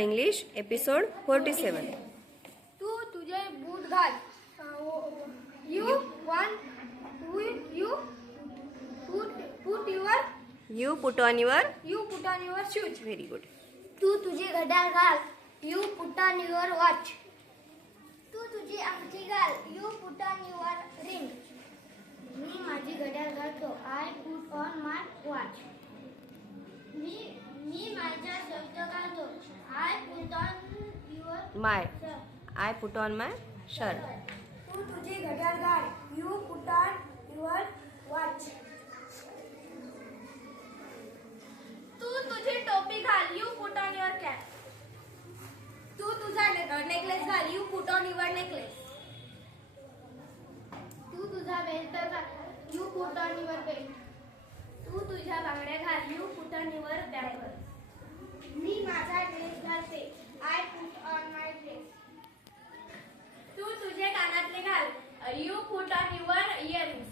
Learn English episode 47. तू तुझे बूट घाल. You put on your shoes. Very good. तू तुझे घड्याळ घाल. You put on your watch. तू तुझी अंगठी घाल. You put on your ring. मी माझी घड्याळ घालतो. I put on my watch. मी माझा शर्ट घालतो. I put on I put on my shirt. तू तुझी घड्याळ घाल. You put on your watch. तू तुझी टोपी घाल. You put on your cap. तू तुझा नेकलेस घाल. You put on your necklace. तू तुझा बेल्ट घाल. You put on your belt. तू तुझ्या बांगड्या घाल. You put on your bangles. मी माझा ड्रेस घालते. I put on my dress. तू तुझे कानातले घाल. You put on your earrings.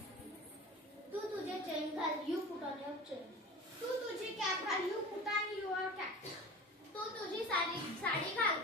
तू तुझे चेन घाल. You put on your chain. तू तुझी कॅप घाल. You put on your cap. तू तुझी साडी घाल.